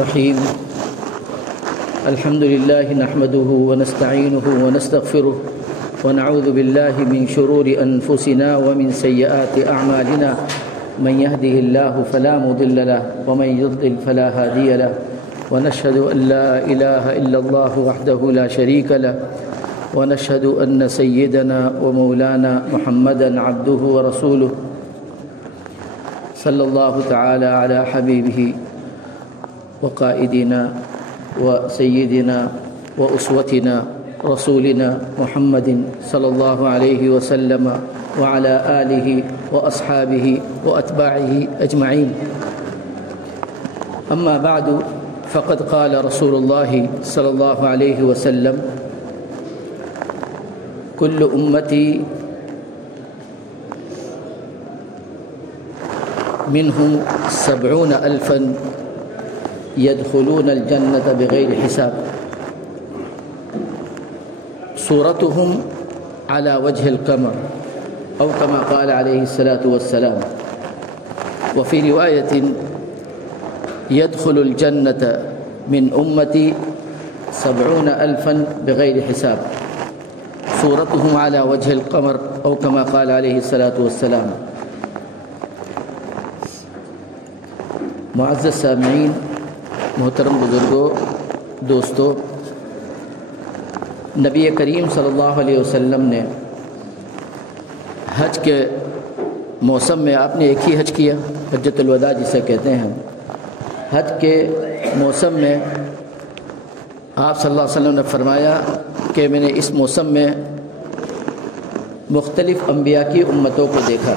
الرحيم الحمد لله نحمده ونستعينه ونستغفره ونعوذ بالله من شرور أنفسنا ومن سيئات أعمالنا من يهده الله فلا مضل له ومن يضلل فلا هادي له ونشهد أن لا إله إلا الله وحده لا شريك له ونشهد أن سيدنا ومولانا محمدا عبده ورسوله صلى الله تعالى على حبيبه وقائدنا وسيدنا وأسوتنا رسولنا محمد صلى الله عليه وسلم وعلى آله وأصحابه وأتباعه أجمعين. أما بعد فقد قال رسول الله صلى الله عليه وسلم كل أمتي منهم 70,000 يدخلون الجنة بغير حساب صورتهم على وجه القمر أو كما قال عليه الصلاة والسلام. وفي رواية يدخل الجنة من أمتي 70,000 بغير حساب صورتهم على وجه القمر أو كما قال عليه الصلاة والسلام. معزز سامعین، محترم بزرگوں، دوستو، نبی کریم صلی اللہ علیہ وسلم نے حج کے موسم میں آپ نے ایک ہی حج کیا، حجۃ الوداع جسے کہتے ہیں. حج کے موسم میں آپ صلی اللہ علیہ وسلم نے فرمایا کہ میں نے اس موسم میں مختلف انبیاء کی امتوں کو دیکھا.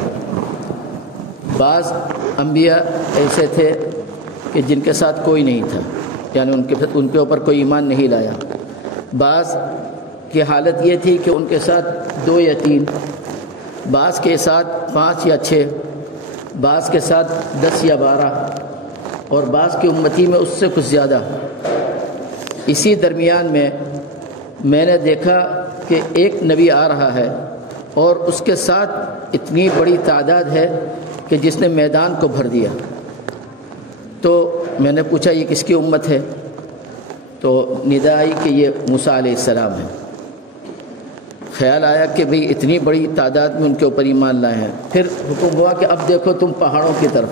بعض انبیاء ایسے تھے کہ جن کے ساتھ کوئی نہیں تھا، یعنی ان کے اوپر کوئی ایمان نہیں لایا. بعض کی حالت یہ تھی کہ ان کے ساتھ 2 یا 3، بعض کے ساتھ 5 یا 6، بعض کے ساتھ 10 یا 12، اور بعض کی امتی میں اس سے کچھ زیادہ. اسی درمیان میں نے دیکھا کہ ایک نبی آ رہا ہے اور اس کے ساتھ اتنی بڑی تعداد ہے کہ جس نے میدان کو بھر دیا. تو میں نے پوچھا یہ کس کی امت ہے؟ تو ندا آئی کہ یہ موسیٰ علیہ السلام ہے. خیال آیا کہ بھئی اتنی بڑی تعداد میں ان کے اوپر ایمان لائے ہیں. پھر حکم ہوا کہ اب دیکھو تم پہاڑوں کی طرف،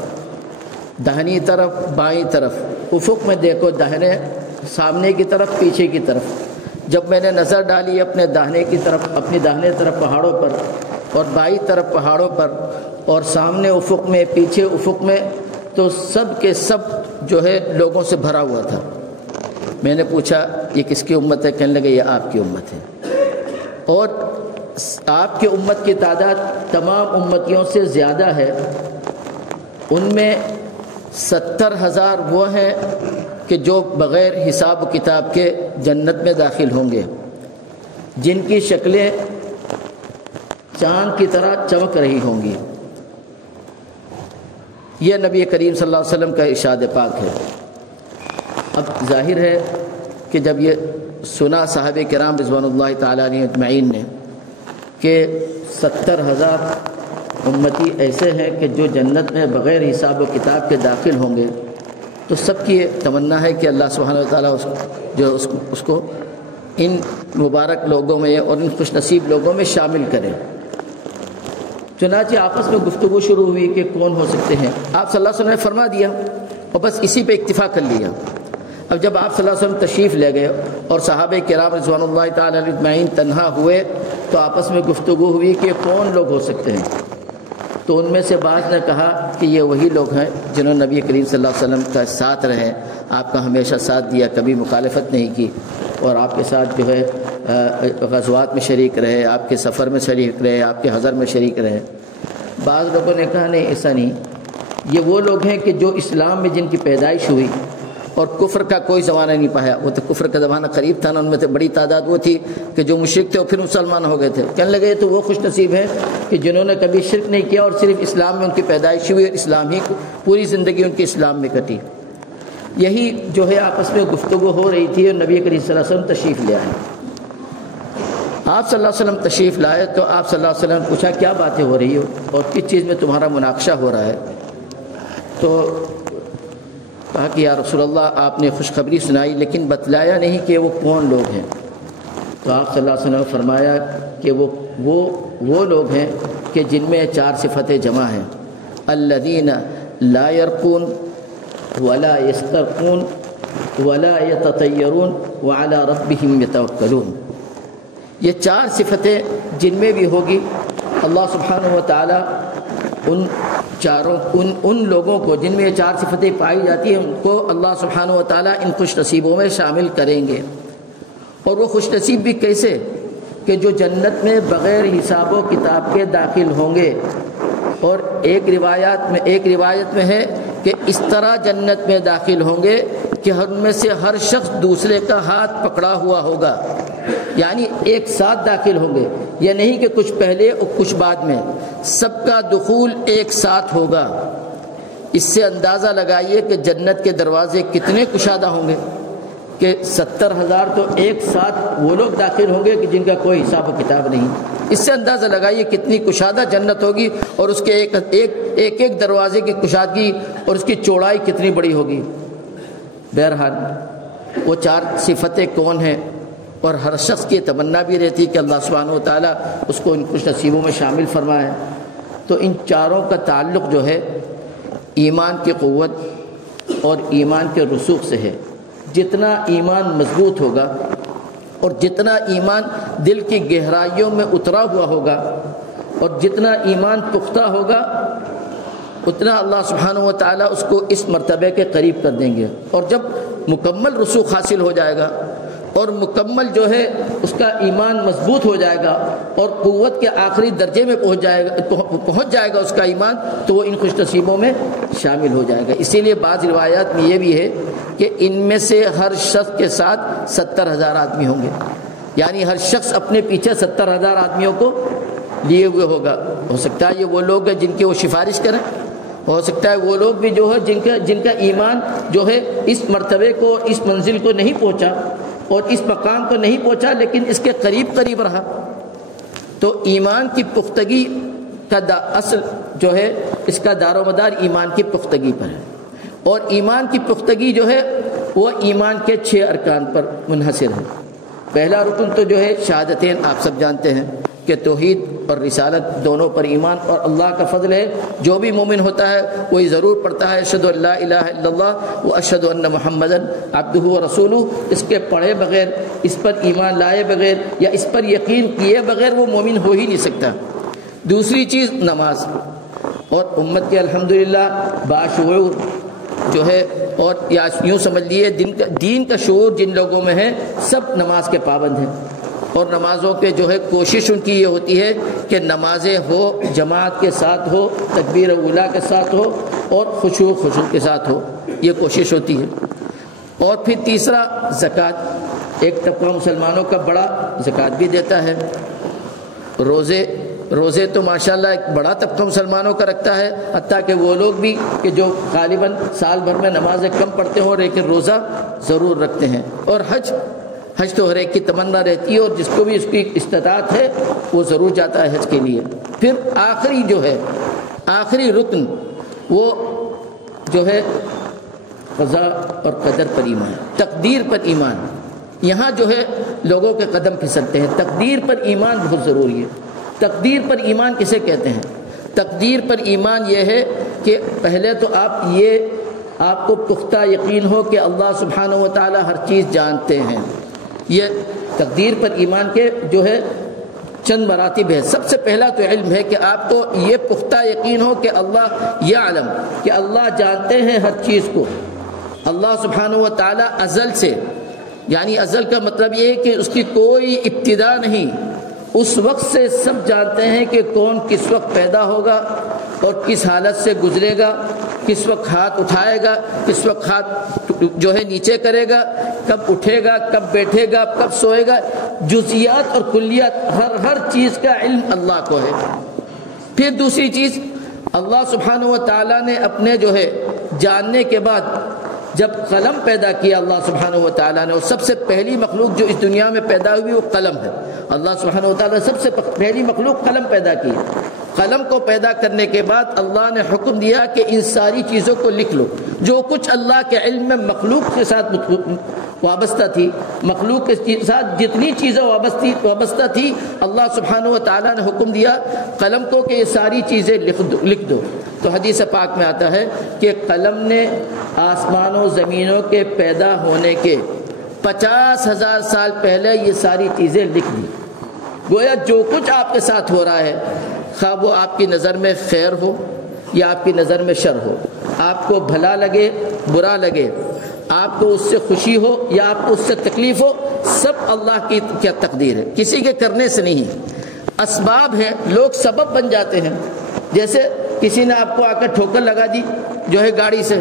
داہنی طرف، بائیں طرف، افق میں دیکھو، داہنے سامنے کی طرف، پیچھے کی طرف. جب میں نے نظر ڈالی اپنے داہنے کی طرف، اپنی داہنے طرف پہاڑوں پر اور بائیں طرف پہاڑوں پر اور سامنے افق میں، پیچھے افق میں، تو سب کے سب جو ہے لوگوں سے بھرا ہوا تھا. میں نے پوچھا یہ کس کی امت ہے؟ کہنے لگے یہ آپ کی امت ہے. اور آپ کی امت کی تعداد تمام امتیوں سے زیادہ ہے. ان میں 70,000 وہ ہیں کہ جو بغیر حساب و کتاب کے جنت میں داخل ہوں گے، جن کی شکلیں چاند کی طرح چمک رہی ہوں گی. یہ نبی کریم صلی اللہ علیہ وسلم کا ارشاد پاک ہے. اب ظاہر ہے کہ جب یہ سنا صحابہ کرام رضوان اللہ تعالیٰ علیہم اجمعین نے کہ 70,000 امتی ایسے ہیں کہ جو جنت میں بغیر حساب و کتاب کے داخل ہوں گے، تو سب کی تمنا ہے کہ اللہ سبحانہ وتعالیٰ اس کو ان مبارک لوگوں میں اور ان خوش نصیب لوگوں میں شامل کرے. چنانچہ آپس میں گفتگو شروع ہوئی کہ کون ہو سکتے ہیں. آپ صلی اللہ علیہ وسلم نے فرما دیا اور بس اسی پہ اکتفا کر لیا. اب جب آپ صلی اللہ علیہ وسلم تشریف لے گئے اور صحابہ کرام رضوان اللہ تعالیٰ علیہ اجمعین تنہا ہوئے، تو آپس میں گفتگو ہوئی کہ کون لوگ ہو سکتے ہیں. تو ان میں سے بعض نے کہا کہ یہ وہی لوگ ہیں جنہوں نے نبی کریم صلی اللہ علیہ وسلم کا ساتھ رہے، آپ کا ہمیشہ ساتھ دیا، کبھی مخالفت نہیں کی، اور آپ کے ساتھ جو ہے غزوات میں شریک رہے، آپ کے سفر میں شریک رہے، آپ کے حضر میں شریک رہے. بعض لوگوں نے کہا نہیں، ایسا نہیں، یہ وہ لوگ ہیں کہ جو اسلام میں جن کی پیدائش ہوئی اور کفر کا کوئی زمانہ نہیں پایا. وہ تو کفر کا زمانہ قریب تھا نا، ان میں سے بڑی تعداد وہ تھی کہ جو مشرک تھے اور پھر مسلمان ہو گئے تھے. کہنے لگے تو وہ خوش نصیب ہیں کہ جنہوں نے کبھی شرک نہیں کیا اور صرف اسلام میں ان کی پیدائش ہوئی اور اسلام ہی پوری زندگی ان کی اسلام میں کٹی. یہی جو ہے آپس میں گفتگو ہو رہی تھی اور نبی کریم صلی اللہ علیہ وسلم تشریف لے آئے. آپ صلی اللہ علیہ وسلم تشریف لائے تو آپ صلی اللہ علیہ وسلم نے پوچھا کیا باتیں ہو رہی ہو اور کس چیز میں تمہارا مناقشہ ہو رہا ہے؟ تو کہا کہ یا رسول اللہ آپ نے خوشخبری سنائی لیکن بتلایا نہیں کہ وہ کون لوگ ہیں. تو آپ صلی اللہ علیہ وسلم نے فرمایا کہ وہ لوگ ہیں کہ جن میں 4 صفتیں جمع ہیں. الذین لا یرقون ولا یسترقون ولا یتطیرون وعلی ربہم یتوکلون. یہ 4 صفتیں جن میں بھی ہوگی اللہ سبحانہ و تعالی ان لوگوں کو جن میں یہ 4 صفتیں پائی جاتی ہیں ان کو اللہ سبحانہ و تعالی ان خوش نصیبوں میں شامل کریں گے. اور وہ خوش نصیب بھی کیسے کہ جو جنت میں بغیر حساب و کتاب کے داخل ہوں گے. اور ایک روایت میں ہے کہ اس طرح جنت میں داخل ہوں گے کہ ان میں سے ہر شخص دوسرے کا ہاتھ پکڑا ہوا ہوگا. یعنی ایک ساتھ داخل ہوں گے، یہ نہیں کہ کچھ پہلے اور کچھ بعد میں، سب کا دخول ایک ساتھ ہوگا. اس سے اندازہ لگائیے کہ جنت کے دروازے کتنے کشادہ ہوں گے کہ 70,000 تو ایک ساتھ وہ لوگ داخل ہوں گے کہ جن کا کوئی حساب و کتاب نہیں. اس سے اندازہ لگائیے کتنی کشادہ جنت ہوگی اور اس کے ایک دروازے کی کشادگی اور اس کی چوڑائی کتنی بڑی ہوگی. بہرحال وہ 4 صفتیں کون ہیں، اور ہر شخص کی تمنا بھی رہتی کہ اللہ سبحانہ و تعالیٰ اس کو ان خوش نصیبوں میں شامل فرمائے. تو ان 4 کا تعلق جو ہے ایمان کی قوت اور ایمان کے رسوخ سے ہے. جتنا ایمان مضبوط ہوگا اور جتنا ایمان دل کی گہرائیوں میں اترا ہوا ہوگا اور جتنا ایمان پختہ ہوگا اتنا اللہ سبحانہ و تعالیٰ اس کو اس مرتبے کے قریب کر دیں گے. اور جب مکمل رسوخ حاصل ہو جائے گا اور مکمل جو ہے اس کا ایمان مضبوط ہو جائے گا اور قوت کے آخری درجے میں پہنچ جائے گا اس کا ایمان، تو وہ ان خوش نصیبوں میں شامل ہو جائے گا. اسی لیے بعض روایات میں یہ بھی ہے کہ ان میں سے ہر شخص کے ساتھ 70,000 آدمی ہوں گے. یعنی ہر شخص اپنے پیچھے 70,000 آدمیوں کو لیے ہوئے ہوگا. ہو سکتا ہے یہ وہ لوگ ہیں جن کی وہ سفارش کریں، ہو سکتا ہے وہ لوگ بھی جو ہے جن کا ایمان جو ہے اس مرتبے کو، اس منزل کو نہیں پہنچا اور اس مقام کو نہیں پہنچا لیکن اس کے قریب رہا. تو ایمان کی پختگی کا اصل جو ہے اس کا دار و مدار ایمان کی پختگی پر ہے. اور ایمان کی پختگی جو ہے وہ ایمان کے 6 ارکان پر منحصر ہے. پہلا رکن تو جو ہے شہادتین، آپ سب جانتے ہیں کہ توحید اور رسالت دونوں پر ایمان. اور اللہ کا فضل ہے جو بھی مومن ہوتا ہے وہی ضرور پڑھتا ہے اشہد ان لا الہ الا اللہ و اشہد ان محمدا عبدہ و رسولہ. اس کے پڑھے بغیر، اس پر ایمان لائے بغیر یا اس پر یقین کیے بغیر وہ مومن ہو ہی نہیں سکتا. دوسری چیز نماز. اور امت کے الحمدللہ باشعور جو ہے، اور یا یوں سمجھ لیے دین کا شعور جن لوگوں میں ہے سب نماز کے پابند ہیں. اور نمازوں کے جو ہے کوشش ان کی یہ ہوتی ہے کہ نمازیں ہو جماعت کے ساتھ ہو، تکبیر اولیٰ کے ساتھ ہو اور خشوع کے ساتھ ہو، یہ کوشش ہوتی ہے. اور پھر تیسرا زکوٰۃ. ایک طبقہ مسلمانوں کا بڑا زکوٰۃ بھی دیتا ہے. روزے تو ماشاءاللہ ایک بڑا طبقہ مسلمانوں کا رکھتا ہے، حتیٰ کہ وہ لوگ بھی کہ جو غالباً سال بھر میں نمازیں کم پڑھتے ہوں لیکن روزہ ضرور رکھتے ہیں. اور حج تو ہر ایک کی تمنا رہتی ہے اور جس کو بھی اس کی استطاعت ہے وہ ضرور جاتا ہے حج کے لیے. پھر آخری جو ہے، آخری رکن وہ جو ہے قضاء اور قدر پر ایمان، تقدیر پر ایمان. یہاں جو ہے لوگوں کے قدم پھسلتے ہیں. تقدیر پر ایمان بہت ضروری ہے. تقدیر پر ایمان کسے کہتے ہیں؟ تقدیر پر ایمان یہ ہے کہ پہلے تو آپ کو پختہ یقین ہو کہ اللہ سبحانہ و تعالی ہر چیز جانتے ہیں. یہ تقدیر پر ایمان کے جو ہے چند مراتب ہے. سب سے پہلا تو علم ہے کہ آپ کو یہ پختہ یقین ہو کہ اللہ یعلم، کہ اللہ جانتے ہیں ہر چیز کو. اللہ سبحانہ و تعالی ازل سے، یعنی ازل کا مطلب یہ ہے کہ اس کی کوئی ابتدا نہیں، اس وقت سے سب جانتے ہیں کہ کون کس وقت پیدا ہوگا اور کس حالت سے گزرے گا، کس وقت ہاتھ اٹھائے گا، کس وقت ہاتھ جو ہے نیچے کرے گا، کب اٹھے گا، کب بیٹھے گا، کب سوئے گا. جزیات اور کلیات ہر چیز کا علم اللہ کو ہے. پھر دوسری چیز، اللہ سبحانہ و تعالیٰ نے اپنے جو ہے جاننے کے بعد جب قلم پیدا کیا اللہ سبحانہ و تعالیٰ نے، اور سب سے پہلی مخلوق جو اس دنیا میں پیدا ہوئی وہ قلم ہے. اللہ سبحانہ و تعالیٰ نے سب سے پہلی مخلوق قلم پیدا کی. قلم کو پیدا کرنے کے بعد اللہ نے حکم دیا کہ ان ساری چیزوں کو لکھ لو. جو کچھ اللہ کے علم میں مخلوق کے ساتھ وابستہ تھی، مخلوق کے ساتھ جتنی چیزیں وابستہ تھی، اللہ سبحانہ و تعالیٰ نے حکم دیا قلم کو کہ یہ ساری چیزیں لکھ دو۔ تو حدیث پاک میں آتا ہے کہ قلم نے آسمانوں زمینوں کے پیدا ہونے کے 50,000 سال پہلے یہ ساری چیزیں لکھ دی۔ گویا جو کچھ آپ کے ساتھ ہو رہا ہے، خواہ وہ آپ کی نظر میں خیر ہو یا آپ کی نظر میں شر ہو، آپ کو بھلا لگے برا لگے، آپ کو اس سے خوشی ہو یا آپ کو اس سے تکلیف ہو، سب اللہ کی کیا تقدیر ہے، کسی کے کرنے سے نہیں۔ اسباب ہیں، لوگ سبب بن جاتے ہیں۔ جیسے کسی نے آپ کو آ کر ٹھوکر لگا دی جو ہے گاڑی سے،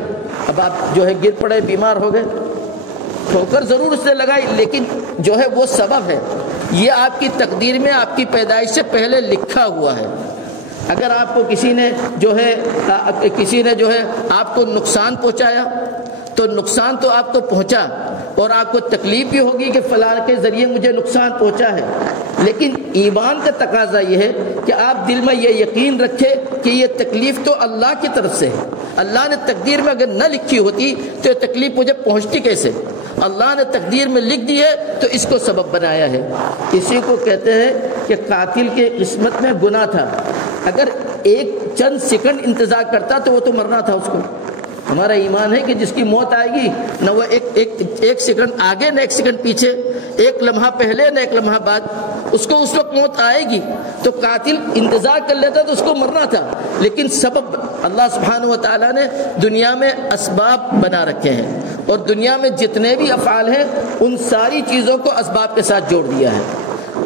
اب آپ جو ہے گر پڑے، بیمار ہو گئے، ٹھوکر ضرور اس نے لگائی لیکن جو ہے وہ سبب ہے، یہ آپ کی تقدیر میں آپ کی پیدائش سے پہلے لکھا ہوا ہے۔ اگر آپ کو کسی نے جو ہے آپ کو نقصان پہنچایا تو نقصان تو آپ کو پہنچا اور آپ کو تکلیف بھی ہوگی کہ فلاں کے ذریعے مجھے نقصان پہنچا ہے، لیکن ایمان کا تقاضا یہ ہے کہ آپ دل میں یہ یقین رکھے کہ یہ تکلیف تو اللہ کی طرف سے ہے۔ اللہ نے تقدیر میں اگر نہ لکھی ہوتی تو یہ تکلیف مجھے پہنچتی کیسے؟ اللہ نے تقدیر میں لکھ دی ہے تو اس کو سبب بنایا ہے۔ اسی کو کہتے ہیں کہ قاتل کے قسمت میں گناہ تھا، اگر ایک چند سیکنڈ انتظار کرتا تو وہ تو مرنا تھا اس کو۔ ہمارا ایمان ہے کہ جس کی موت آئے گی نہ وہ ایک سیکنڈ آگے نہ ایک سیکنڈ پیچھے، ایک لمحہ پہلے نہ ایک لمحہ بعد، اس کو اس وقت موت آئے گی۔ تو قاتل انتظار کر لیتا تو اس کو مرنا تھا، لیکن سبب اللہ سبحانہ و تعالیٰ نے دنیا میں اسباب بنا رکھے ہیں، اور دنیا میں جتنے بھی افعال ہیں ان ساری چیزوں کو اسباب کے ساتھ جوڑ دیا ہے۔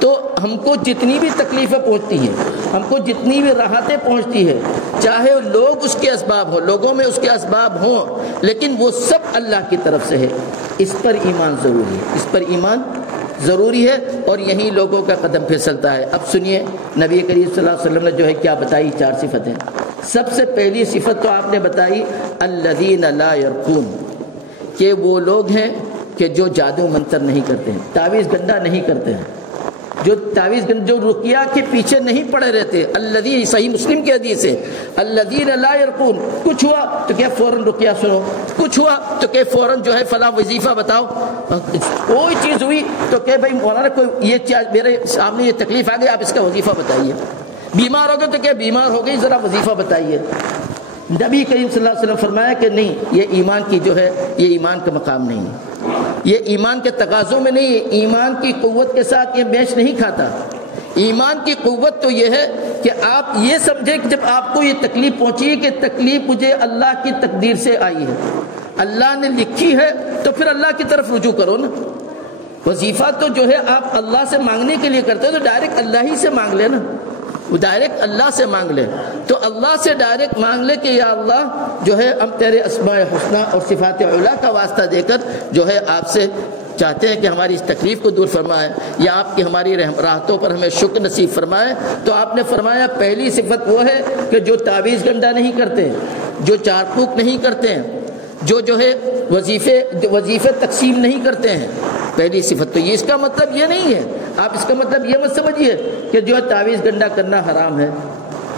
تو ہم کو جتنی بھی تکلیفیں پہنچتی ہیں، ہم کو جتنی بھی راحتیں پہنچتی ہے، چاہے لوگ اس کے اسباب ہوں، لوگوں میں اس کے اسباب ہوں، لیکن وہ سب اللہ کی طرف سے ہے۔ اس پر ایمان ضروری ہے، اس پر ایمان ضروری ہے، اور یہی لوگوں کا قدم پھسلتا ہے۔ اب سنیے نبی کریم صلی اللہ علیہ وسلم نے جو ہے کیا بتائی، 4 صفتیں۔ سب سے پہلی صفت تو آپ نے بتائی الذین لا یرقون، کہ وہ لوگ ہیں کہ جو جادو منتر نہیں کرتے ہیں، تعویذ گنڈا نہیں کرتے ہیں، جو تعویذ جو رقیہ کے پیچھے نہیں پڑے رہتے۔ الذی، صحیح مسلم کی حدیث ہے، الذین لا یرقون، کچھ ہوا تو کیا فوراً رقیہ سنو، کچھ ہوا تو کہ فوراً جو ہے فلاں وظیفہ بتاؤ، کوئی چیز ہوئی تو کہ بھائی مولانا کوئی یہ میرے سامنے یہ تکلیف آ گئی، آپ اس کا وظیفہ بتائیے، بیمار ہو گئے تو کہ بیمار ہو گئی ذرا وظیفہ بتائیے۔ نبی کریم صلی اللہ علیہ وسلم فرمایا کہ نہیں، یہ ایمان کی جو ہے یہ ایمان کا مقام نہیں ہے، یہ ایمان کے تقاضوں میں نہیں ہے، ایمان کی قوت کے ساتھ یہ میچ نہیں کھاتا۔ ایمان کی قوت تو یہ ہے کہ آپ یہ سمجھیں کہ جب آپ کو یہ تکلیف پہنچی ہے کہ تکلیف مجھے اللہ کی تقدیر سے آئی ہے، اللہ نے لکھی ہے، تو پھر اللہ کی طرف رجوع کرو نا۔ وظیفہ تو جو ہے آپ اللہ سے مانگنے کے لیے کرتے ہو تو ڈائریکٹ اللہ ہی سے مانگ لے نا، وہ ڈائریکٹ اللہ سے مانگ لے، تو اللہ سے ڈائریکٹ مانگ لے کہ یا اللہ جو ہے ہم تیرے اسماء حسنہ اور صفات علیٰ کا واسطہ دے کر جو ہے آپ سے چاہتے ہیں کہ ہماری اس تکلیف کو دور فرمائے، یا آپ کی ہماری راحتوں پر ہمیں شکر نصیب فرمائے۔ تو آپ نے فرمایا پہلی صفت وہ ہے کہ جو تعویذ گنڈا نہیں کرتے، جو چار پھونک نہیں کرتے ہیں، جو ہے وظیفے تقسیم نہیں کرتے ہیں، پہلی صفت تو یہ۔ اس کا مطلب یہ نہیں ہے، آپ اس کا مطلب یہ مت سمجھیے کہ جو تعویذ گنڈا کرنا حرام ہے،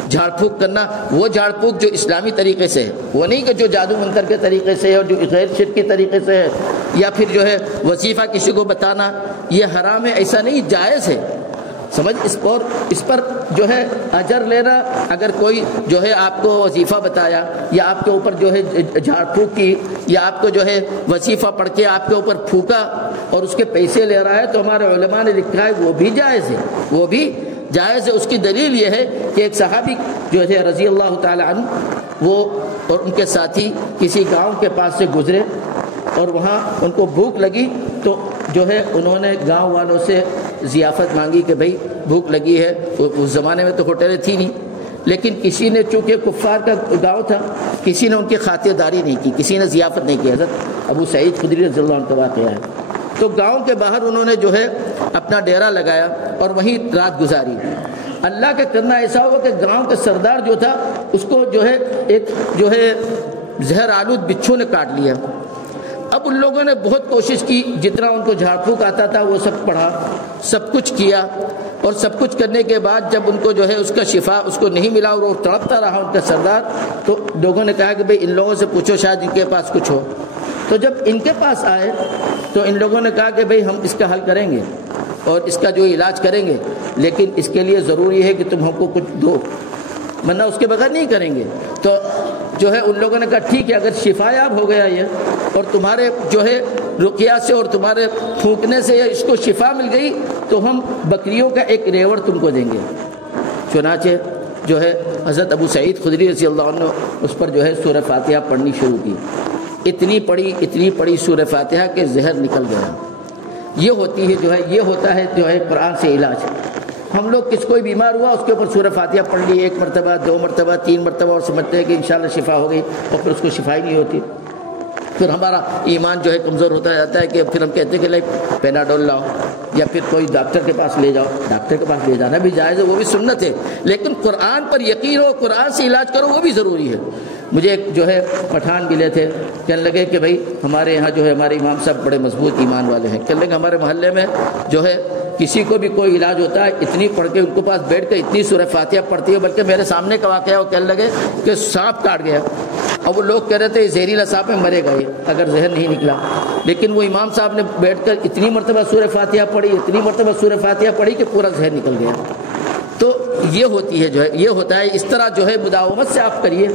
جھاڑ پھونک کرنا، وہ جھاڑ پھونک جو اسلامی طریقے سے ہے، وہ نہیں کہ جو جادو منتر کے طریقے سے ہے اور جو غیر شرکی طریقے سے ہے، یا پھر جو ہے وظیفہ کسی کو بتانا یہ حرام ہے، ایسا نہیں، جائز ہے۔ سمجھ اس پر جو ہے اجر لینا، اگر کوئی جو ہے آپ کو وظیفہ بتایا یا آپ کے اوپر جو ہے جھاڑ پھونک کی یا آپ کو جو ہے وظیفہ پڑھ کے آپ کے اوپر پھونکا اور اس کے پیسے لے رہا ہے، تو ہمارے علماء نے لکھا ہے وہ بھی جائز ہے، وہ بھی جائز ہے۔ اس کی دلیل یہ ہے کہ ایک صحابی جو ہے رضی اللہ تعالی عنہ، وہ اور ان کے ساتھی کسی گاؤں کے پاس سے گزرے اور وہاں ان کو بھوک لگی، تو جو ہے انہوں نے گاؤں والوں سے ضیافت مانگی کہ بھئی بھوک لگی ہے۔ اس زمانے میں تو ہوٹلیں تھی نہیں، لیکن کسی نے، چونکہ کفار کا گاؤں تھا، کسی نے ان کی خاطرداری نہیں کی، کسی نے ضیافت نہیں کی۔ حضرت ابو سعید خدری رضی اللہ عنہ کا واقعہ ہے۔ تو گاؤں کے باہر انہوں نے جو ہے اپنا ڈیرا لگایا اور وہیں رات گزاری۔ اللہ کا کرنا ایسا ہوا کہ گاؤں کا سردار جو تھا اس کو جو ہے ایک جو ہے زہر آلود بچھو نے کاٹ لیا۔ اب ان لوگوں نے بہت کوشش کی، جتنا ان کو جھاڑ پھونک آتا تھا وہ سب پڑھا، سب کچھ کیا، اور سب کچھ کرنے کے بعد جب ان کو جو ہے اس کا شفا اس کو نہیں ملا اور وہ تڑپتا رہا ان کا سردار، تو لوگوں نے کہا کہ بھئی ان لوگوں سے پوچھو شاید ان کے پاس کچھ ہو۔ تو جب ان کے پاس آئے تو ان لوگوں نے کہا کہ بھئی ہم اس کا حل کریں گے اور اس کا جو علاج کریں گے، لیکن اس کے لیے ضروری ہے کہ تم ہم کو کچھ دو، ورنہ اس کے بغیر نہیں کریں گے۔ تو جو ہے ان لوگوں نے کہا ٹھیک ہے، اگر شفا یاب ہو گیا یہ اور تمہارے جو ہے رقیہ سے اور تمہارے پھونکنے سے اس کو شفا مل گئی تو ہم بکریوں کا ایک ریوڑ تم کو دیں گے۔ چنانچہ جو ہے حضرت ابو سعید خدری رضی اللہ عنہ اس پر جو ہے سورہ فاتحہ پڑھنی شروع کی، اتنی پڑھی سورہ فاتحہ کہ زہر نکل گیا۔ یہ ہوتی ہے جو ہے یہ ہوتا ہے جو ہے قرآن سے علاج۔ ہم لوگ کس کوئی بیمار ہوا اس کے اوپر سورہ فاتحہ پڑھ لی 1 مرتبہ 2 مرتبہ 3 مرتبہ اور سمجھتے ہیں کہ انشاءاللہ شفا ہو گئی، اور پھر اس کو شفا ہی نہیں ہوتی۔ پھر ہمارا ایمان جو ہے کمزور ہوتا جاتا ہے کہ پھر ہم کہتے ہیں کہ نہیں پیناڈول لاؤ یا پھر کوئی ڈاکٹر کے پاس لے جاؤ۔ ڈاکٹر کے پاس لے جانا بھی جائز ہے، وہ بھی سنت ہے، لیکن قرآن پر یقین ہو، قرآن سے علاج کرو، وہ بھی ضروری ہے۔ مجھے ایک جو ہے پٹھان ملے تھے، کہنے لگے کہ بھائی ہمارے یہاں جو ہے ہمارے امام صاحب بڑے مضبوط ایمان والے ہیں، کہنے لگے ہمارے محلے میں جو ہے کسی کو بھی کوئی علاج ہوتا ہے اتنی پڑھ کے ان کے پاس بیٹھ کے اتنی سورہ فاتحہ پڑھتی ہے، بلکہ میرے سامنے کا واقعہ وہ کہنے لگے کہ سانپ کاٹ گیا، اور وہ لوگ کہہ رہے تھے زہریلا سانپ میں مرے گا یہ اگر زہر نہیں نکلا، لیکن وہ امام صاحب نے بیٹھ کر اتنی مرتبہ سورہ فاتحہ پڑھی، اتنی مرتبہ سورہ فاتحہ پڑھی کہ پورا زہر نکل گیا۔ تو یہ ہوتی ہے جو ہے یہ ہوتا ہے، اس طرح جو ہے مداومت سے آپ کریے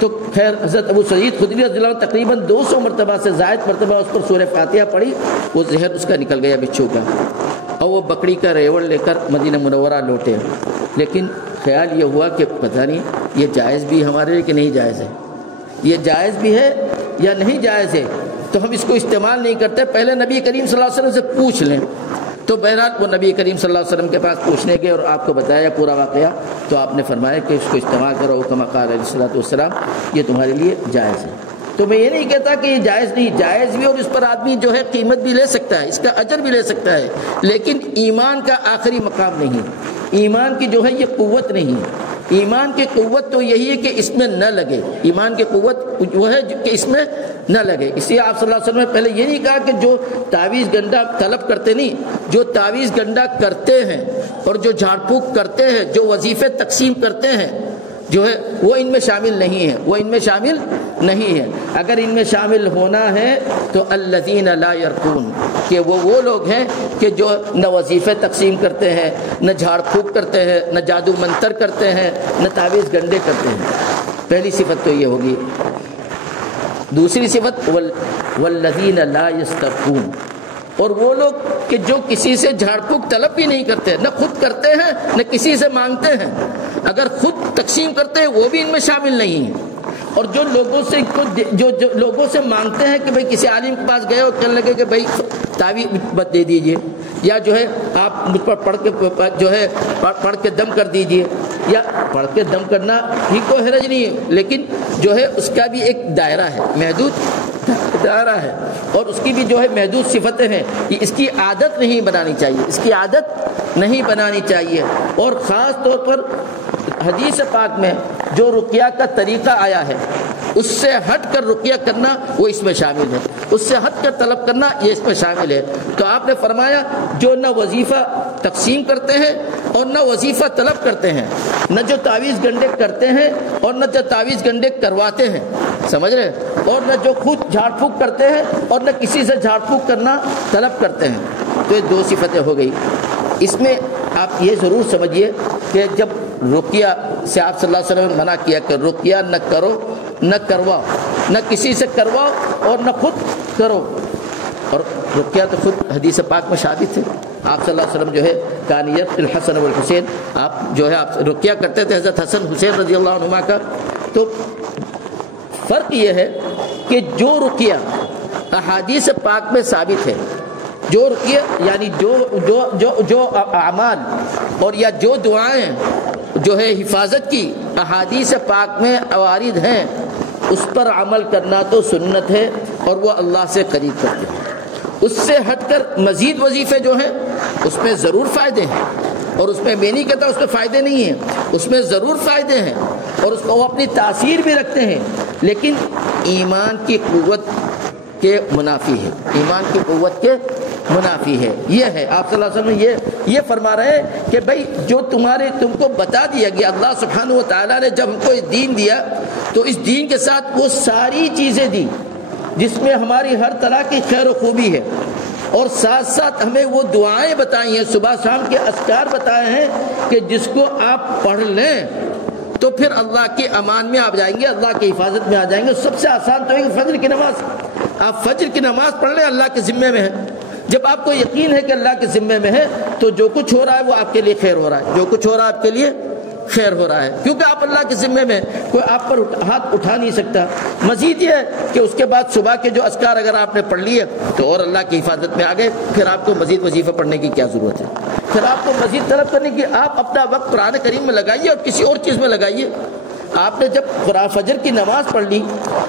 تو خیر۔ حضرت ابو سعید خدری رضی اللہ عنہ تقریباً 200 مرتبہ سے زائد مرتبہ اس پر سورہ فاتحہ پڑھی، وہ زہر اس کا نکل گیا بچھو کا، اور وہ بکری کا ریوڑ لے کر مدینہ منورہ لوٹے۔ لیکن خیال یہ ہوا کہ پتہ نہیں یہ جائز بھی ہمارے لیے کہ نہیں جائز ہے، یہ جائز بھی ہے یا نہیں جائز ہے، تو ہم اس کو استعمال نہیں کرتے، پہلے نبی کریم صلی اللہ علیہ وسلم سے پوچھ لیں۔ تو بہرحال وہ نبی کریم صلی اللہ علیہ وسلم کے پاس پوچھنے کے اور آپ کو بتایا پورا واقعہ، تو آپ نے فرمایا کہ اس کو استعمال کرو، کما قال علیہ الصلوۃ والسلام، یہ تمہارے لیے جائز ہے۔ تو میں یہ نہیں کہتا کہ یہ جائز نہیں، جائز بھی، اور اس پر آدمی جو ہے قیمت بھی لے سکتا ہے، اس کا اجر بھی لے سکتا ہے، لیکن ایمان کا آخری مقام نہیں، ایمان کی جو ہے یہ قوت نہیں ہے۔ ایمان کی قوت تو یہی ہے کہ اس میں نہ لگے، ایمان کی قوت وہ ہے کہ اس میں نہ لگے۔ اس لیے آپ صلی اللہ علیہ وسلم نے پہلے یہ نہیں کہا کہ جو تعویذ گنڈا طلب کرتے نہیں، جو تعویذ گنڈا کرتے ہیں اور جو جھاڑ پھونک کرتے ہیں، جو وظیفے تقسیم کرتے ہیں جو ہے وہ ان میں شامل نہیں ہے، وہ ان میں شامل نہیں ہے۔ اگر ان میں شامل ہونا ہے تو الذین لا یرقون، کہ وہ لوگ ہیں کہ جو نہ وظیفے تقسیم کرتے ہیں، نہ جھاڑ پھونک کرتے ہیں، نہ جادو منتر کرتے ہیں، نہ تعویذ گنڈے کرتے ہیں۔ پہلی صفت تو یہ ہوگی۔ دوسری صفت والذین لا یسترقون، اور وہ لوگ کہ جو کسی سے جھاڑ پھونک طلب بھی نہیں کرتے، نہ خود کرتے ہیں نہ کسی سے مانگتے ہیں، اگر خود تقسیم کرتے ہیں وہ بھی ان میں شامل نہیں ہیں۔ اور جو لوگوں سے جو لوگوں سے مانگتے ہیں کہ بھئی کسی عالم کے پاس گئے اور کہنے لگے کہ بھئی تعویذ دے دیجئے، یا جو ہے آپ مجھ پر پڑھ کے جو ہے پڑھ کے دم کر دیجئے، یا پڑھ کے دم کرنا ہی کوئی حرج نہیں ہے، لیکن جو ہے اس کا بھی ایک دائرہ ہے، محدود دائرہ ہے، اور اس کی بھی جو ہے محدود صفتیں ہیں۔ اس کی عادت نہیں بنانی چاہیے، اس کی عادت نہیں بنانی چاہیے۔ اور خاص طور پر حدیث پاک میں جو رقیہ کا طریقہ آیا ہے اس سے ہٹ کر رقیہ کرنا وہ اس میں شامل ہے، اس سے ہٹ کر طلب کرنا یہ اس میں شامل ہے۔ تو آپ نے فرمایا جو نہ وظیفہ تقسیم کرتے ہیں اور نہ وظیفہ طلب کرتے ہیں، نہ جو تعویذ گنڈے کرتے ہیں اور نہ جو تعویذ گنڈے کرواتے ہیں، سمجھ رہے، اور نہ جو خود جھاڑ پھونک کرتے ہیں اور نہ کسی سے جھاڑ پھونک کرنا طلب کرتے ہیں۔ تو یہ 2 صفتیں ہو گئی۔ اس میں آپ یہ ضرور سمجھیے کہ جب رقیہ سے آپ صلی اللہ علیہ وسلم نے منع کیا کہ رقیہ نہ کرو نہ کرواؤ، نہ کسی سے کرواؤ اور نہ خود کرو، اور رقیہ تو خود حدیث پاک میں ثابت ہے۔ آپ صلی اللہ علیہ وسلم جو ہے کانیت الحسن والحسین، آپ جو ہے آپ رقیہ کرتے تھے حضرت حسن حسین رضی اللہ عنہما کا۔ تو فرق یہ ہے کہ جو رقیہ احادیث پاک میں ثابت ہے، جو رقیہ یعنی جو اعمال اور یا جو دعائیں جو ہے حفاظت کی احادیث پاک میں وارد ہیں، اس پر عمل کرنا تو سنت ہے اور وہ اللہ سے قریب کرتے ہیں۔ اس سے ہٹ کر مزید وظیفے جو ہیں اس میں ضرور فائدے ہیں، اور اس میں میں نہیں کہتا اس میں فائدے نہیں ہیں، اس میں ضرور فائدے ہیں اور اس کو وہ اپنی تاثیر بھی رکھتے ہیں، لیکن ایمان کی قوت کے منافی ہے، ایمان کی قوت کے منافی ہے۔ یہ ہے آپ صلی اللہ علیہ وسلم یہ فرما رہے ہیں کہ بھائی جو تم کو بتا دیا گیا، اللہ سبحانہ و تعالیٰ نے جب ہم کو دین دیا تو اس دین کے ساتھ وہ ساری چیزیں دی جس میں ہماری ہر طرح کی خیر و خوبی ہے، اور ساتھ ساتھ ہمیں وہ دعائیں بتائی ہیں، صبح شام کے اذکار بتائے ہیں کہ جس کو آپ پڑھ لیں تو پھر اللہ کے امان میں آپ جائیں گے، اللہ کی حفاظت میں آ جائیں گے۔ سب سے آسان تو ہے کہ فجر کی نماز، آپ فجر کی نماز پڑھ لیں، اللہ کے ذمے میں ہے۔ جب آپ کو یقین ہے کہ اللہ کے ذمے میں ہے تو جو کچھ ہو رہا ہے وہ آپ کے لیے خیر ہو رہا ہے، جو کچھ ہو رہا ہے آپ کے لیے خیر ہو رہا ہے، کیونکہ آپ اللہ کے ذمے میں، کوئی آپ پر ہاتھ اٹھا نہیں سکتا۔ مزید یہ ہے کہ اس کے بعد صبح کے جو اذکار اگر آپ نے پڑھ لیے تو اور اللہ کی حفاظت میں آ گئے، پھر آپ کو مزید وظیفہ پڑھنے کی کیا ضرورت ہے؟ پھر آپ کو مزید طلب کرنے کی، آپ اپنا وقت قرآن کریم میں لگائیے اور کسی اور چیز میں لگائیے۔ آپ نے جب قرآن فجر کی نماز پڑھ لی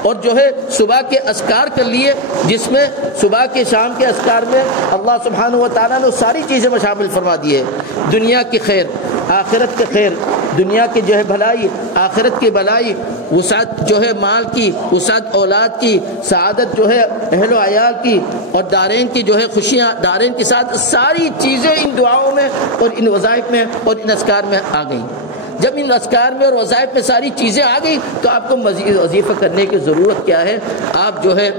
اور جو ہے صبح کے اذکار کر لیے، جس میں صبح کے شام کے اذکار میں اللہ سبحانہ و تعالیٰ نے ساری چیزیں میں شامل فرما دی ہے، دنیا کی خیر، آخرت کی خیر، دنیا کی جو ہے بھلائی، آخرت کی بھلائی، وسعت جو ہے مال کی، وسعت اولاد کی، سعادت جو ہے اہل و عیال کی، اور دارین کی جو ہے خوشیاں، دارین کے ساتھ ساری چیزیں ان دعاؤں میں اور ان وظائف میں اور ان اذکار میں آ گئیں۔ جب ان اذکار میں اور وظائف میں ساری چیزیں آ گئی تو آپ کو مزید وظیفہ کرنے کی ضرورت کیا ہے؟ آپ جو ہے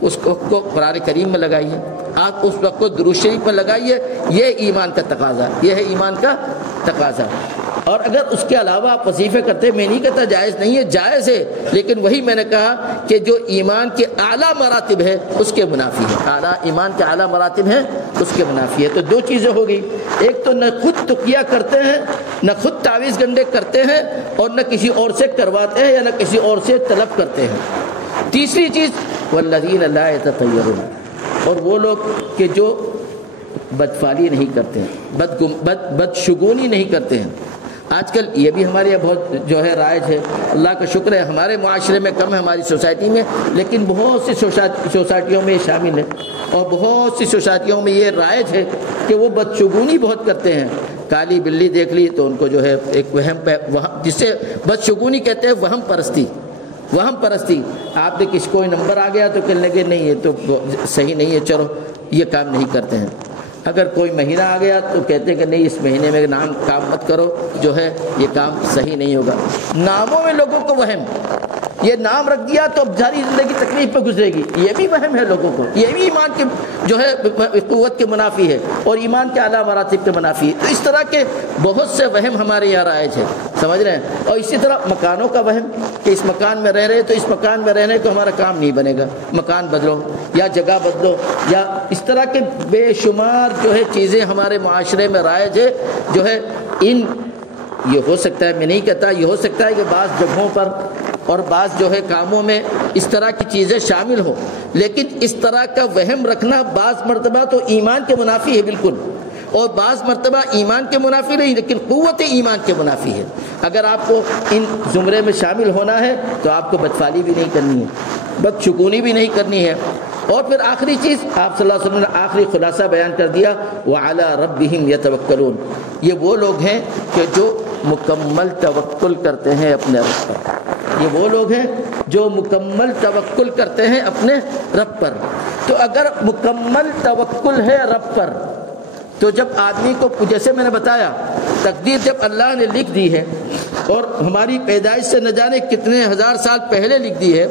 اس کو قرآن کریم میں لگائیے، آپ اس وقت کو درود شریف میں لگائیے۔ یہ ایمان کا تقاضا، یہ ہے ایمان کا تقاضا۔ اور اگر اس کے علاوہ آپ وظیفے کرتے، میں نہیں کہتا جائز نہیں ہے، جائز ہے، لیکن وہی میں نے کہا کہ جو ایمان کے اعلیٰ مراتب ہے اس کے منافی ہے، اعلیٰ ایمان کے اعلیٰ مراتب ہیں اس کے منافی ہے۔ تو دو چیزیں ہو گئی، ایک تو نہ خود تقیہ کرتے ہیں، نہ خود تعویذ گنڈے کرتے ہیں، اور نہ کسی اور سے کرواتے ہیں یا نہ کسی اور سے طلب کرتے ہیں۔ تیسری چیز والذین لا یتطیرون، اور وہ لوگ کہ جو بدفعلی نہیں کرتے ہیں، بدشگونی نہیں کرتے ہیں۔ آج کل یہ بھی ہمارے یہاں بہت جو ہے رائج ہے، اللہ کا شکر ہے ہمارے معاشرے میں کم ہے، ہماری سوسائٹی میں، لیکن بہت سی سوسائٹیوں میں یہ شامل ہے، اور بہت سی سوسائٹیوں میں یہ رائج ہے کہ وہ بدشگونی بہت کرتے ہیں۔ کالی بلی دیکھ لی تو ان کو جو ہے ایک وہم، جسے بدشگونی کہتے ہیں، وہم پرستی۔ وہم پرستی، آپ نے کسی کوئی نمبر آ گیا تو کہنے لگے نہیں یہ تو صحیح نہیں ہے، چلو یہ کام نہیں کرتے ہیں۔ اگر کوئی مہینہ آ گیا تو کہتے ہیں کہ نہیں اس مہینے میں کام مت کرو، جو ہے یہ کام صحیح نہیں ہوگا۔ ناموں میں لوگوں کو وہم، یہ نام رکھ دیا تو اب ساری زندگی تکلیف پہ گزرے گی، یہ بھی وہم ہے لوگوں کو، یہ بھی ایمان کے جو ہے قوت کے منافی ہے اور ایمان کے اعلیٰ مراتب کے منافی ہے۔ تو اس طرح کے بہت سے وہم ہمارے یہاں رائج ہے، سمجھ رہے ہیں۔ اور اسی طرح مکانوں کا وہم کہ اس مکان میں رہ رہے تو اس مکان میں رہنے تو ہمارا کام نہیں بنے گا، مکان بدلو یا جگہ بدلو، یا اس طرح کے بے شمار جو ہے چیزیں ہمارے معاشرے میں رائج ہے، جو ہے یہ ہو سکتا ہے، میں نہیں کہتا، یہ ہو سکتا ہے کہ بعض جگہوں پر اور بعض جو ہے کاموں میں اس طرح کی چیزیں شامل ہوں، لیکن اس طرح کا وہم رکھنا بعض مرتبہ تو ایمان کے منافی ہے بالکل، اور بعض مرتبہ ایمان کے منافی نہیں لیکن قوت ایمان کے منافی ہے۔ اگر آپ کو ان زمرے میں شامل ہونا ہے تو آپ کو بدفعلی بھی نہیں کرنی ہے، بدشگونی بھی نہیں کرنی ہے۔ اور پھر آخری چیز آپ صلی اللہ علیہ وسلم نے آخری خلاصہ بیان کر دیا، وَعَلَىٰ رَبِّهِمْ يَتَوَكَّلُونَ، یہ وہ لوگ ہیں کہ جو مکمل توکل کرتے ہیں اپنے رب پر، یہ وہ لوگ ہیں جو مکمل توکل کرتے ہیں اپنے رب پر۔ تو اگر مکمل توکل ہے رب پر تو جب آدمی کو، جیسے میں نے بتایا، تقدیر جب اللہ نے لکھ دی ہے اور ہماری پیدائش سے نہ جانے کتنے ہزار سال پہلے لکھ دی ہے،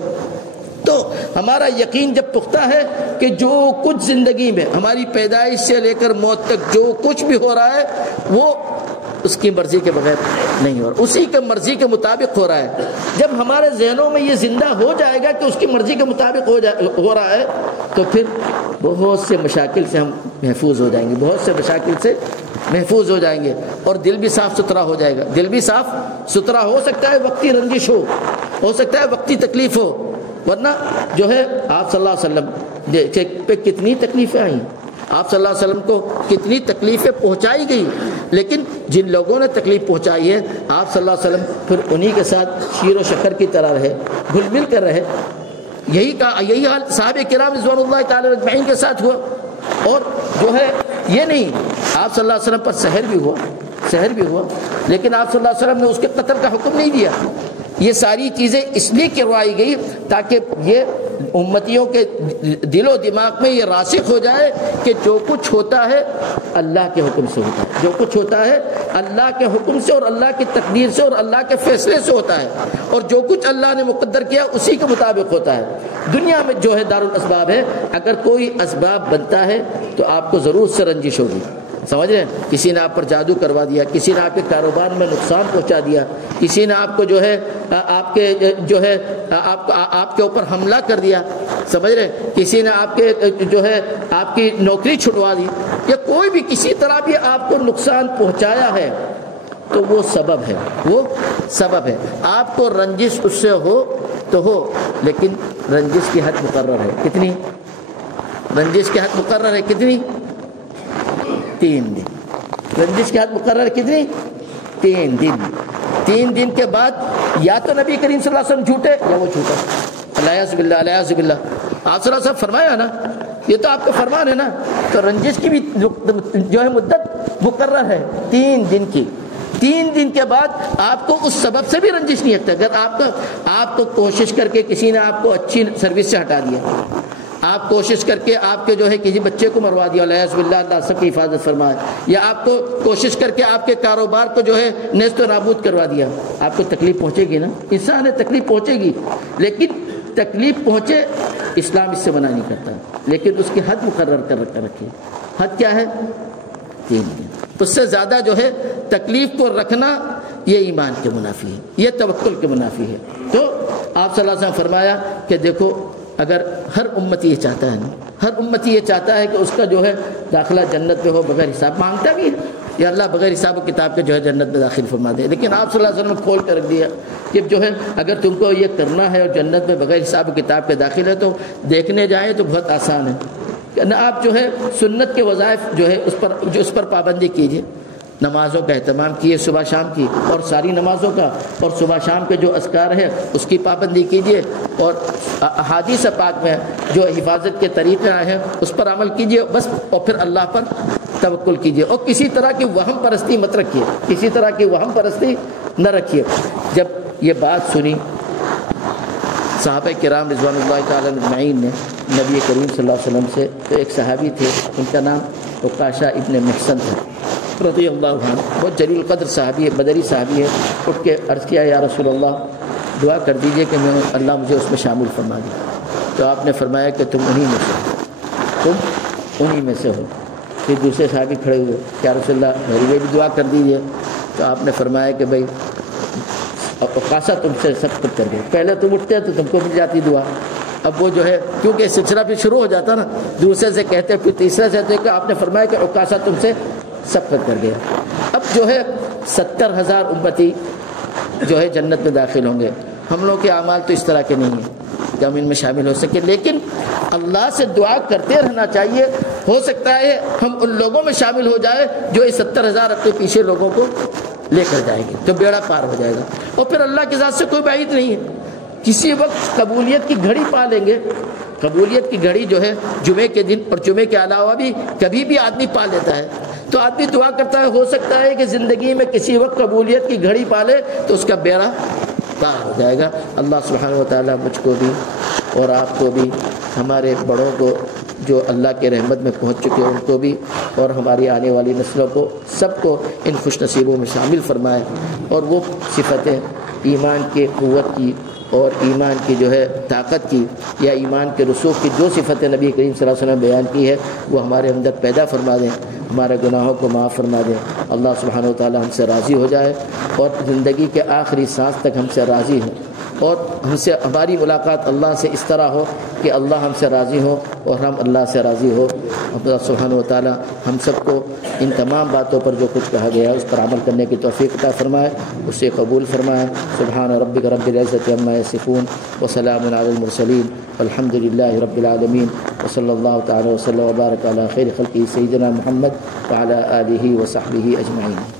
تو ہمارا یقین جب پختہ ہے کہ جو کچھ زندگی میں ہماری پیدائش سے لے کر موت تک جو کچھ بھی ہو رہا ہے وہ اس کی مرضی کے بغیر نہیں ہو رہا، اسی کے مرضی کے مطابق ہو رہا ہے۔ جب ہمارے ذہنوں میں یہ زندہ ہو جائے گا کہ اس کی مرضی کے مطابق ہو رہا ہے تو پھر بہت سے مشاکل سے ہم محفوظ ہو جائیں گے، بہت سے مشاکل سے محفوظ ہو جائیں گے، اور دل بھی صاف ستھرا ہو جائے گا۔ دل بھی صاف ستھرا ہو سکتا ہے وقتی رنجش ہو سکتا ہے وقتی تکلیف ہو، ورنہ جو ہے آپ صلی اللہ علیہ وسلم پہ کتنی تکلیفیں آئیں، آپ صلی اللہ علیہ وسلم کو کتنی تکلیفیں پہنچائی گئی، لیکن جن لوگوں نے تکلیف پہنچائی ہے آپ صلی اللہ علیہ وسلم پھر انہی کے ساتھ شیر و شکر کی طرح رہے، گھل مل کر رہے۔ یہی حال صحابہ کرام رضوان اللہ تعالی اجمعین کے ساتھ ہوا، اور جو ہے یہ نہیں، آپ صلی اللہ علیہ وسلم پر سحر بھی ہوا لیکن آپ صلی اللہ علیہ وسلم نے اس کے قتل کا حکم نہیں دیا۔ یہ ساری چیزیں اس لیے کروائی گئی تاکہ یہ امتیوں کے دل و دماغ میں یہ راسخ ہو جائے کہ جو کچھ ہوتا ہے اللہ کے حکم سے ہوتا ہے، جو کچھ ہوتا ہے اللہ کے حکم سے اور اللہ کی تقدیر سے اور اللہ کے فیصلے سے ہوتا ہے، اور جو کچھ اللہ نے مقدر کیا اسی کے مطابق ہوتا ہے۔ دنیا میں جو ہے دارالاسباب ہے، اگر کوئی اسباب بنتا ہے تو آپ کو ضرور سے رنجش ہوگی، سمجھ رہے ہیں؟ کسی نے آپ پر جادو کروا دیا، کسی نے آپ کے کاروبار میں نقصان پہنچا دیا، کسی نے آپ کو جو ہے آپ کے اوپر حملہ کر دیا، سمجھ رہے، کسی نے آپ کے جو ہے آپ کی نوکری چھٹوا دی، یا کوئی بھی کسی طرح بھی آپ کو نقصان پہنچایا ہے تو وہ سبب ہے، وہ سبب ہے۔ آپ کو رنجش اس سے ہو تو ہو، لیکن رنجش کی حد مقرر ہے، کتنی؟ رنجش کی حد مقرر ہے کتنی؟ 3 دن۔ رنجش کی حد مقرر ہے کتنی؟ 3 دن۔ 3 دن کے بعد یا تو نبی کریم صلی اللہ علیہ وسلم جھوٹے یا وہ جھوٹا، الیاذ باللہ، الیاذ باللہ۔ آپ صلی اللہ علیہ وسلم فرمایا نا، یہ تو آپ کا فرمان ہے نا، تو رنجش کی بھی جو ہے مدت مقرر ہے 3 دن کی۔ 3 دن کے بعد آپ کو اس سبب سے بھی رنجش نہیں ہٹتا۔ اگر آپ کو کوشش کر کے کسی نے آپ کو اچھی سروس سے ہٹا دیا، آپ کوشش کر کے آپ کے جو ہے کسی بچے کو مروا دیا، الیاذ باللہ، اللہ سب کی حفاظت فرمائے، یا آپ کو کوشش کر کے آپ کے کاروبار کو جو ہے نیست و نابود کروا دیا، آپ کو تکلیف پہنچے گی نا، انسان ہے، تکلیف پہنچے گی، لیکن تکلیف پہنچے اسلام اس سے منع نہیں کرتا، لیکن اس کی حد مقرر کر رکھے۔ حد کیا ہے؟ 3 دن۔ اس سے زیادہ جو ہے تکلیف کو رکھنا یہ ایمان کے منافی ہے، یہ توکل کے منافی ہے۔ تو آپ صلی اللہ علیہ وسلم فرمایا کہ دیکھو، اگر ہر امتی یہ چاہتا ہے نا، ہر امتی یہ چاہتا ہے کہ اس کا جو ہے داخلہ جنت میں ہو بغیر حساب، مانگتا بھی ہے یا اللہ بغیر حساب و کتاب کے جو ہے جنت میں داخل فرما دے، لیکن آپ صلی اللہ علیہ وسلم نے کھول کے رکھ دیا کہ جو ہے اگر تم کو یہ کرنا ہے اور جنت میں بغیر حساب و کتاب کے داخل ہے تو دیکھنے جائیں تو بہت آسان ہے کہ نہ، آپ جو ہے سنت کے وظائف جو ہے اس پر پابندی کیجیے، نمازوں کا اہتمام کیے صبح شام کی، اور ساری نمازوں کا اور صبح شام کے جو اذکار ہیں اس کی پابندی کیجیے، اور احادیث پاک میں جو حفاظت کے طریقے آئے ہیں اس پر عمل کیجیے بس، اور پھر اللہ پر توکل کیجیے، اور کسی طرح کی وہم پرستی مت رکھیے، کسی طرح کی وہم پرستی نہ رکھیے۔ جب یہ بات سنی صحابہ کرام رضوان اللہ تعالی اجمعین نے نبی کریم صلی اللہ علیہ وسلم سے، تو ایک صحابی تھے ان کا نام عکاشہ ابن محصن تھا رضی اللہ عنہ، بہت جلیل قدر صحابی ہے، بدری صحابی ہے، اٹھ کے عرض کیا یا رسول اللہ دعا کر دیجئے کہ اللہ مجھے اس میں شامل فرما دے۔ تو آپ نے فرمایا کہ تم انہی میں سے ہو۔ پھر دوسرے صحابی کھڑے ہوئے، یا رسول اللہ میری بھی دعا کر دیجئے۔ تو آپ نے فرمایا کہ بھائی عکاشہ تم سے سب کر گئے، پہلے تم اٹھتے تو تم کو مل جاتی دعا، اب وہ جو ہے کیونکہ سلسلہ پھر شروع ہو جاتا نا، دوسرے سے کہتے پھر تیسرے سے کہتے کہ آپ نے فرمایا کہ عکاشہ تم سے سبقت کر گیا۔ اب جو ہے 70,000 امتی جو ہے جنت میں داخل ہوں گے۔ ہم لوگ کے اعمال تو اس طرح کے نہیں ہیں کہ ہم ان میں شامل ہو سکے، لیکن اللہ سے دعا کرتے رہنا چاہیے، ہو سکتا ہے ہم ان لوگوں میں شامل ہو جائے جو اس 70,000 اپنے پیچھے لوگوں کو لے کر جائیں گے، تو بیڑا پار ہو جائے گا، اور پھر اللہ کی ذات سے کوئی بعید نہیں ہے، کسی وقت قبولیت کی گھڑی پا لیں گے۔ قبولیت کی گھڑی جو ہے جمعے کے دن اور جمعے کے علاوہ بھی کبھی بھی آدمی پا لیتا ہے، تو آدمی دعا کرتا ہے، ہو سکتا ہے کہ زندگی میں کسی وقت قبولیت کی گھڑی پالے تو اس کا بیڑا پار ہو جائے گا۔ اللہ سبحانہ و تعالیٰ مجھ کو بھی اور آپ کو بھی، ہمارے بڑوں کو جو اللہ کے رحمت میں پہنچ چکے ان کو بھی، اور ہماری آنے والی نسلوں کو، سب کو ان خوش نصیبوں میں شامل فرمائے، اور وہ صفتیں ایمان کے قوت کی اور ایمان کی جو ہے طاقت کی یا ایمان کے رسوخ کی جو صفتیں نبی کریم صلی اللہ علیہ وسلم بیان کی ہے وہ ہمارے اندر پیدا فرما دیں، ہمارے گناہوں کو معاف فرما دیں، اللہ سبحانہ و تعالی ہم سے راضی ہو جائے اور زندگی کے آخری سانس تک ہم سے راضی ہو، اور ہم سے ہماری ملاقات اللہ سے اس طرح ہو کہ اللہ ہم سے راضی ہو اور ہم اللہ سے راضی ہو۔ اللہ سبحانہ و تعالی ہم سب کو ان تمام باتوں پر جو کچھ کہا گیا ہے اس پر عمل کرنے کی توفیق عطا فرمائے، اسے قبول فرمائے۔ سبحان ربک رب العزت عما یصفون وسلام علی المرسلین والحمد للہ رب العالمین، وصلی اللہ تعالی وسلم وبارک علی خیر خلقہ سیدنا محمد وعلی آلہ وصحبہ اجمعین۔